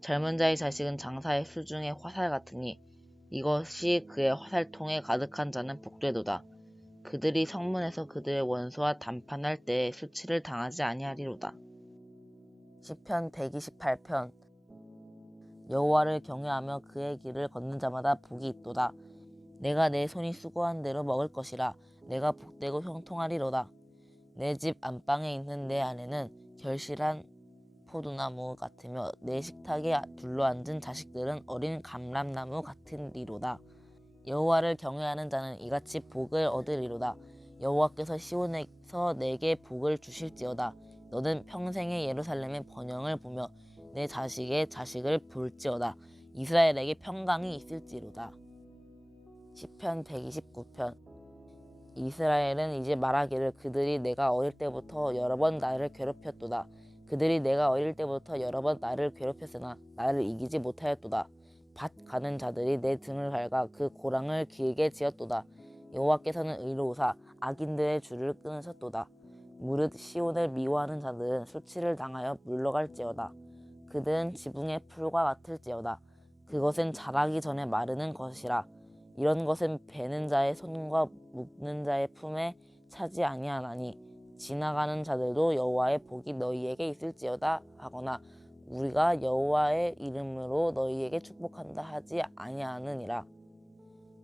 젊은 자의 자식은 장사의 수중의 화살 같으니 이것이 그의 화살통에 가득한 자는 복되도다. 그들이 성문에서 그들의 원수와 담판할 때에 수치를 당하지 아니하리로다. 시편 128편 여호와를 경외하며 그의 길을 걷는 자마다 복이 있도다. 내가 내 손이 수고한 대로 먹을 것이라 내가 복되고 형통하리로다. 내 집 안방에 있는 내 아내는 결실한 포도나무 같으며 내 식탁에 둘러앉은 자식들은 어린 감람나무 같으리로다. 여호와를 경외하는 자는 이같이 복을 얻으리로다. 여호와께서 시온에서 내게 복을 주실지어다. 너는 평생의 예루살렘의 번영을 보며 내 자식의 자식을 볼지어다. 이스라엘에게 평강이 있을지로다. 시편 129편 이스라엘은 이제 말하기를 그들이 내가 어릴 때부터 여러 번 나를 괴롭혔도다. 그들이 내가 어릴 때부터 여러 번 나를 괴롭혔으나 나를 이기지 못하였도다. 밭 가는 자들이 내 등을 밟아 그 고랑을 길게 지었도다. 여호와께서는 의로우사 악인들의 줄을 끊으셨도다. 무릇 시온을 미워하는 자들은 수치를 당하여 물러갈지어다. 그들은 지붕의 풀과 같을지어다. 그것은 자라기 전에 마르는 것이라. 이런 것은 베는 자의 손과 묶는 자의 품에 차지 아니하나니 지나가는 자들도 여호와의 복이 너희에게 있을지어다 하거나 우리가 여호와의 이름으로 너희에게 축복한다 하지 아니하느니라.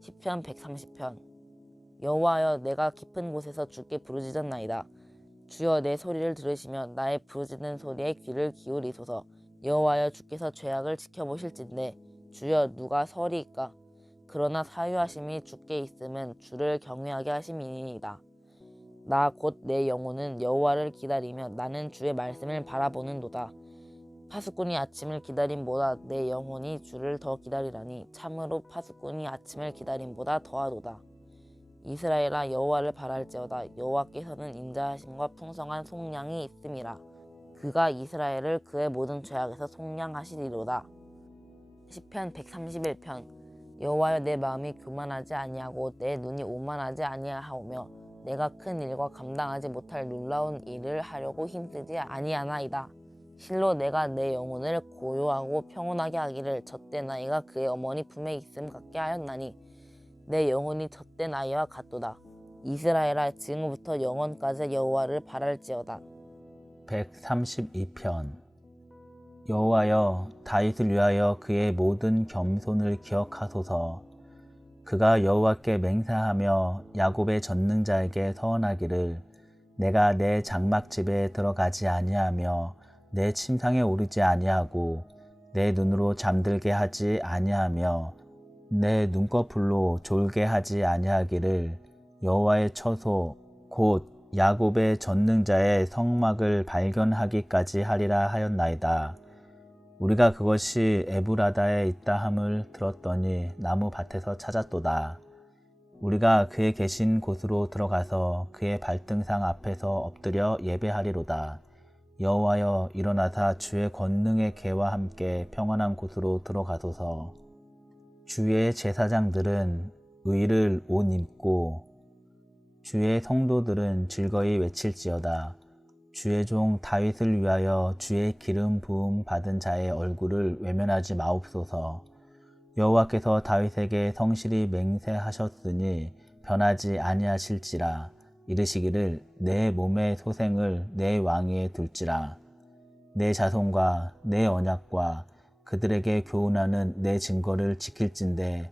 시편 130편 여호와여 내가 깊은 곳에서 주께 부르짖었나이다. 주여 내 소리를 들으시며 나의 부르짖는 소리에 귀를 기울이소서. 여호와여 주께서 죄악을 지켜보실진데 주여 누가 서리이까? 그러나 사유하심이 주께 있음은 주를 경외하게 하심이니이다. 나 곧 내 영혼은 여호와를 기다리며 나는 주의 말씀을 바라보는도다. 파수꾼이 아침을 기다림보다 내 영혼이 주를 더 기다리라니 참으로 파수꾼이 아침을 기다림보다 더하도다. 이스라엘아 여호와를 바랄지어다 여호와께서는 인자하심과 풍성한 속량이 있음이라 그가 이스라엘을 그의 모든 죄악에서 속량하시리로다. 시편 131편 여호와여 내 마음이 교만하지 아니하고 내 눈이 오만하지 아니하오며 내가 큰 일과 감당하지 못할 놀라운 일을 하려고 힘쓰지 아니하나이다. 실로 내가 내 영혼을 고요하고 평온하게 하기를 젖된 아이가 그의 어머니 품에 있음 같게 하였나니 내 영혼이 젖된 아이와 같도다. 이스라엘아 지금부터 영원까지 여호와를 바랄지어다. 132편 여호와여 다윗을 위하여 그의 모든 겸손을 기억하소서 그가 여호와께 맹세하며 야곱의 전능자에게 서원하기를 내가 내 장막집에 들어가지 아니하며 내 침상에 오르지 아니하고 내 눈으로 잠들게 하지 아니하며 내 눈꺼풀로 졸게 하지 아니하기를 여호와의 처소 곧 야곱의 전능자의 성막을 발견하기까지 하리라 하였나이다. 우리가 그것이 에브라다에 있다 함을 들었더니 나무 밭에서 찾았도다. 우리가 그의 계신 곳으로 들어가서 그의 발등상 앞에서 엎드려 예배하리로다. 여호와여 일어나사 주의 권능의 개와 함께 평안한 곳으로 들어가소서. 주의 제사장들은 의를 옷 입고 주의 성도들은 즐거이 외칠지어다. 주의 종 다윗을 위하여 주의 기름 부음 받은 자의 얼굴을 외면하지 마옵소서. 여호와께서 다윗에게 성실히 맹세하셨으니 변하지 아니하실지라. 이르시기를 내 몸의 소생을 내 왕위에 둘지라. 내 자손과 내 언약과 그들에게 교훈하는 내 증거를 지킬진대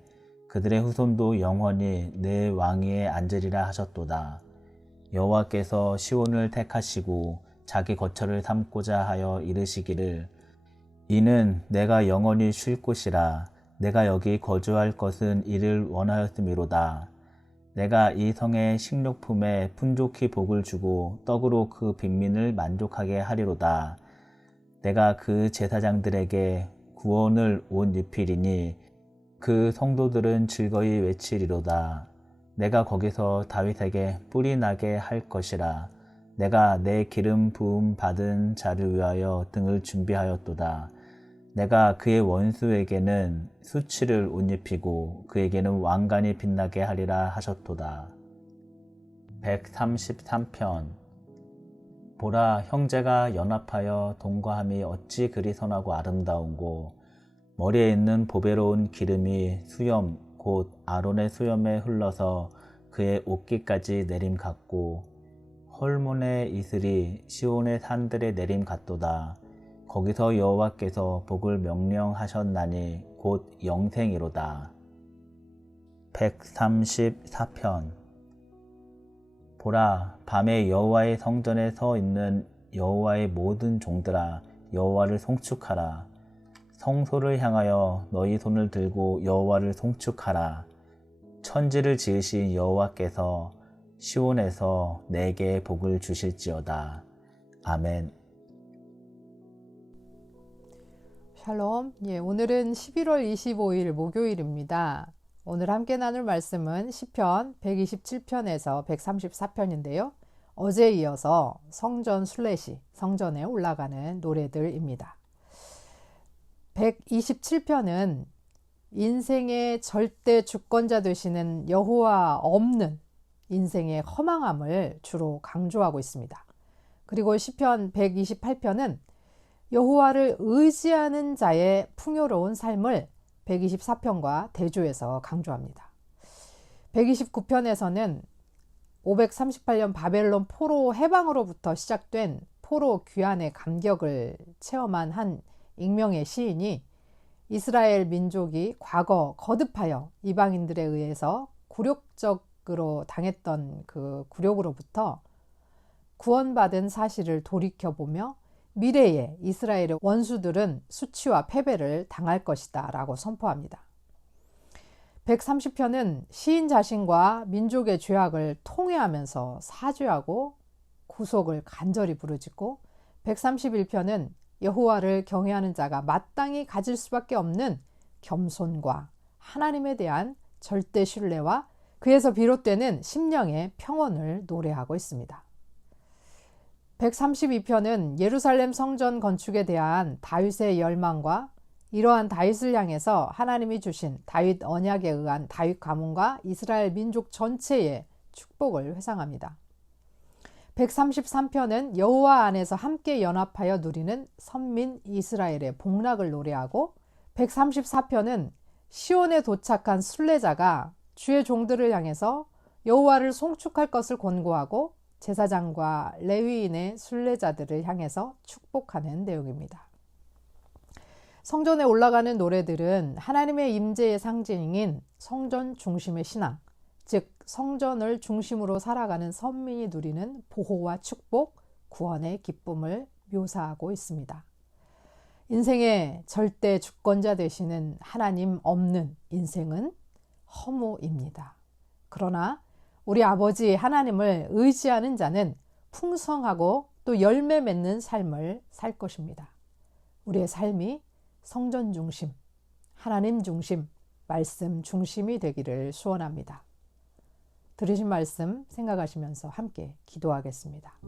그들의 후손도 영원히 내 왕위에 앉으리라 하셨도다. 여호와께서 시온을 택하시고 자기 거처를 삼고자 하여 이르시기를 이는 내가 영원히 쉴 곳이라 내가 여기 거주할 것은 이를 원하였음이로다. 내가 이 성의 식료품에 풍족히 복을 주고 떡으로 그 빈민을 만족하게 하리로다. 내가 그 제사장들에게 구원을 옷 입히리니 그 성도들은 즐거이 외치리로다. 내가 거기서 다윗에게 뿌리 나게 할 것이라. 내가 내 기름 부음 받은 자를 위하여 등을 준비하였도다. 내가 그의 원수에게는 수치를 옷 입히고 그에게는 왕관이 빛나게 하리라 하셨도다. 133편 보라 형제가 연합하여 동거함이 어찌 그리 선하고 아름다운고 머리에 있는 보배로운 기름이 수염 곧 아론의 수염에 흘러서 그의 옷깃까지 내림 같고 헐몬의 이슬이 시온의 산들에 내림 같도다. 거기서 여호와께서 복을 명령하셨나니 곧 영생이로다. 134편 보라 밤에 여호와의 성전에 서 있는 여호와의 모든 종들아 여호와를 송축하라 성소를 향하여 너희 손을 들고 여호와를 송축하라 천지를 지으신 여호와께서 시온에서 내게 복을 주실지어다 아멘 샬롬. 예, 오늘은 11월 25일 목요일입니다. 오늘 함께 나눌 말씀은 시편 127편에서 134편인데요. 어제에 이어서 성전 순례시, 성전에 올라가는 노래들입니다. 127편은 인생의 절대 주권자 되시는 여호와 없는 인생의 허망함을 주로 강조하고 있습니다. 그리고 시편 128편은 여호와를 의지하는 자의 풍요로운 삶을 124편과 대조해서 강조합니다. 129편에서는 538년 바벨론 포로 해방으로부터 시작된 포로 귀환의 감격을 체험한 한 익명의 시인이 이스라엘 민족이 과거 거듭하여 이방인들에 의해서 굴욕적으로 당했던 그 굴욕으로부터 구원받은 사실을 돌이켜보며 미래에 이스라엘의 원수들은 수치와 패배를 당할 것이다 라고 선포합니다. 130편은 시인 자신과 민족의 죄악을 통회하면서 사죄하고 구속을 간절히 부르짖고 131편은 여호와를 경외하는 자가 마땅히 가질 수밖에 없는 겸손과 하나님에 대한 절대 신뢰와 그에서 비롯되는 심령의 평온을 노래하고 있습니다. 132편은 예루살렘 성전 건축에 대한 다윗의 열망과 이러한 다윗을 향해서 하나님이 주신 다윗 언약에 의한 다윗 가문과 이스라엘 민족 전체의 축복을 회상합니다. 133편은 여호와 안에서 함께 연합하여 누리는 선민 이스라엘의 복락을 노래하고 134편은 시온에 도착한 순례자가 주의 종들을 향해서 여호와를 송축할 것을 권고하고 제사장과 레위인의 순례자들을 향해서 축복하는 내용입니다. 성전에 올라가는 노래들은 하나님의 임재의 상징인 성전 중심의 신앙, 즉 성전을 중심으로 살아가는 선민이 누리는 보호와 축복, 구원의 기쁨을 묘사하고 있습니다. 인생의 절대 주권자 되시는 하나님 없는 인생은 허무입니다. 그러나 우리 아버지 하나님을 의지하는 자는 풍성하고 또 열매 맺는 삶을 살 것입니다. 우리의 삶이 성전 중심, 하나님 중심, 말씀 중심이 되기를 소원합니다. 들으신 말씀 생각하시면서 함께 기도하겠습니다.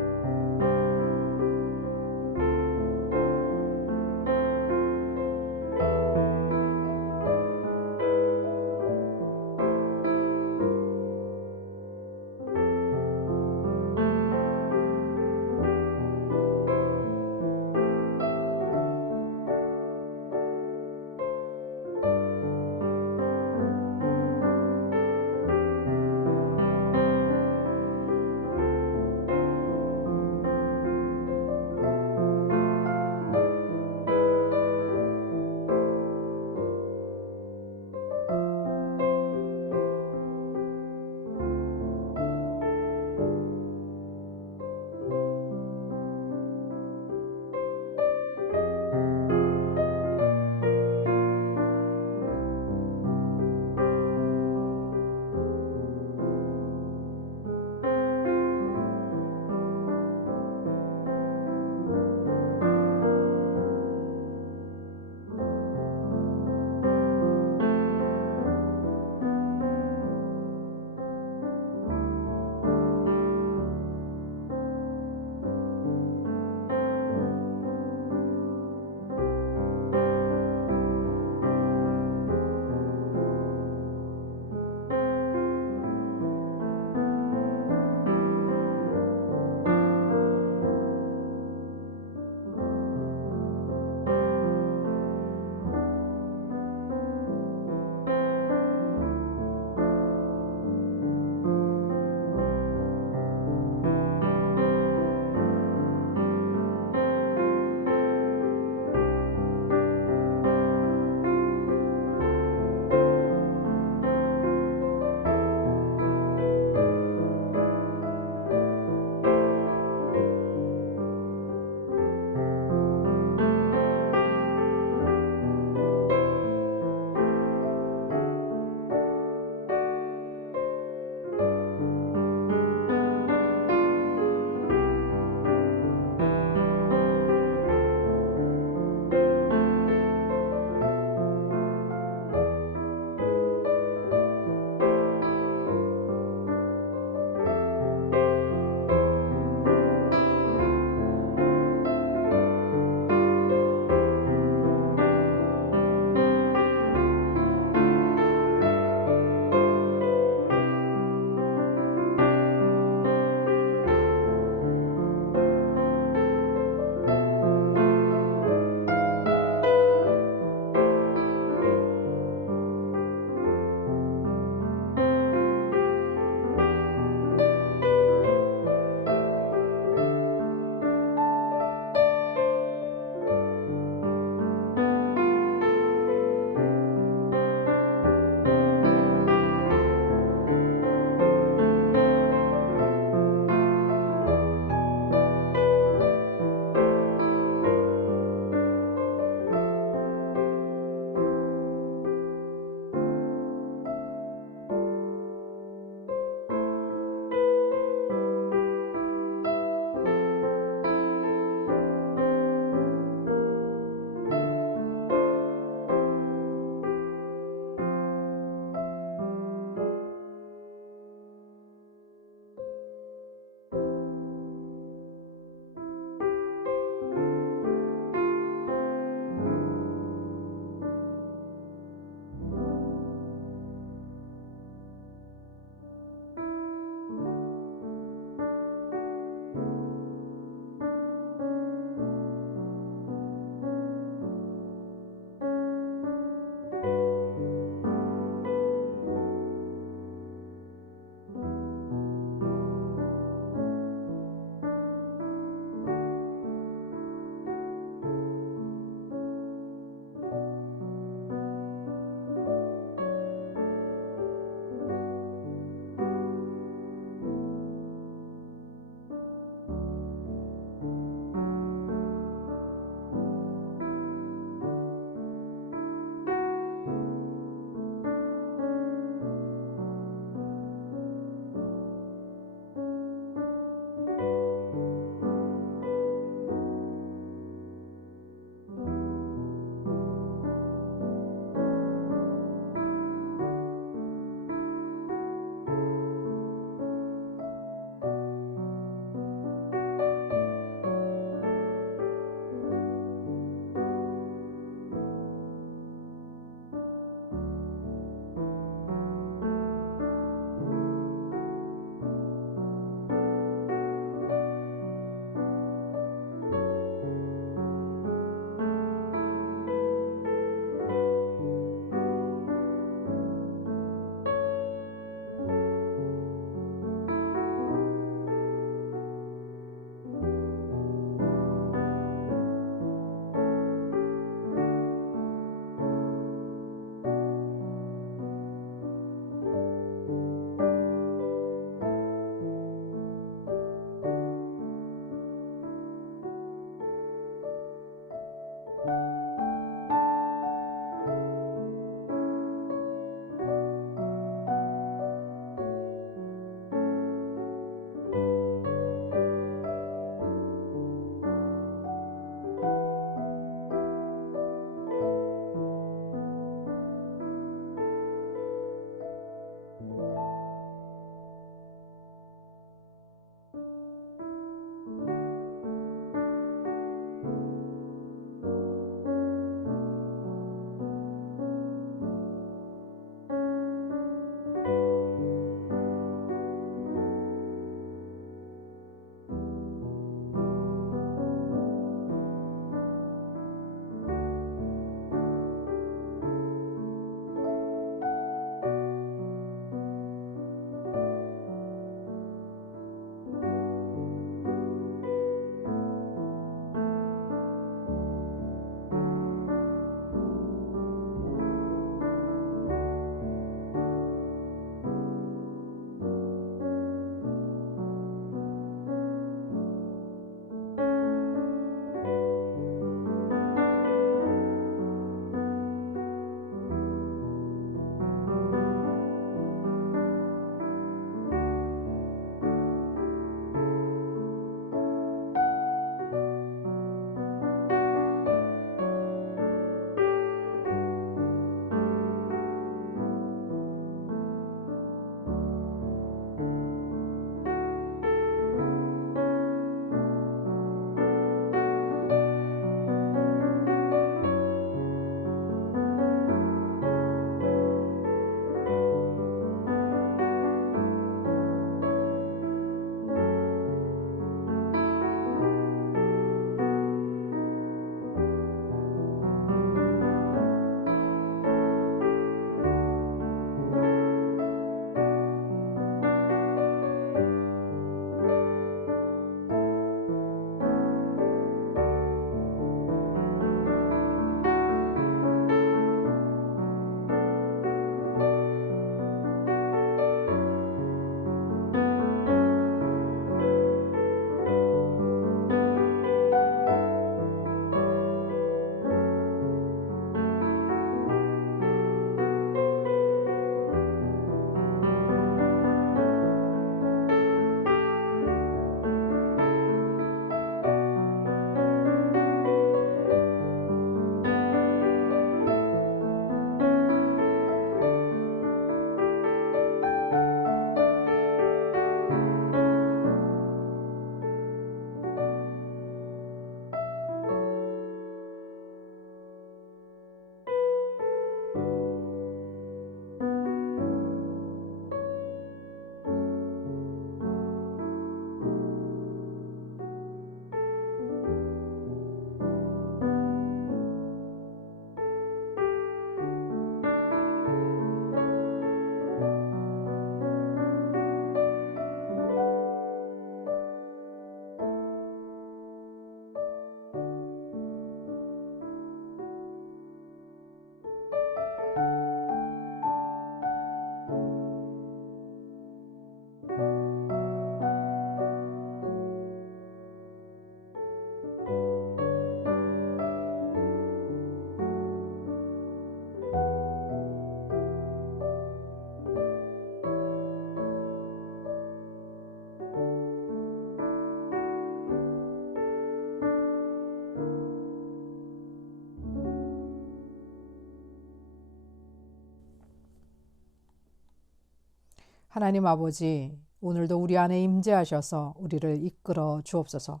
하나님 아버지, 오늘도 우리 안에 임재하셔서 우리를 이끌어 주옵소서.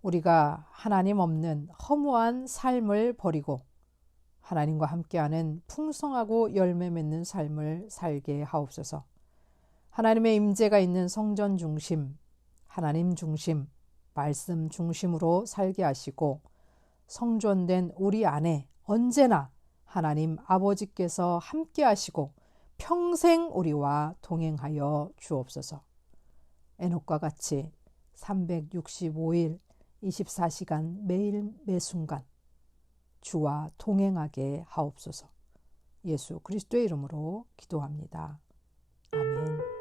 우리가 하나님 없는 허무한 삶을 버리고 하나님과 함께하는 풍성하고 열매 맺는 삶을 살게 하옵소서. 하나님의 임재가 있는 성전 중심, 하나님 중심, 말씀 중심으로 살게 하시고 성전된 우리 안에 언제나 하나님 아버지께서 함께 하시고 평생 우리와 동행하여 주옵소서. 에녹과 같이 365일 24시간 매일 매순간 주와 동행하게 하옵소서. 예수 그리스도의 이름으로 기도합니다. 아멘.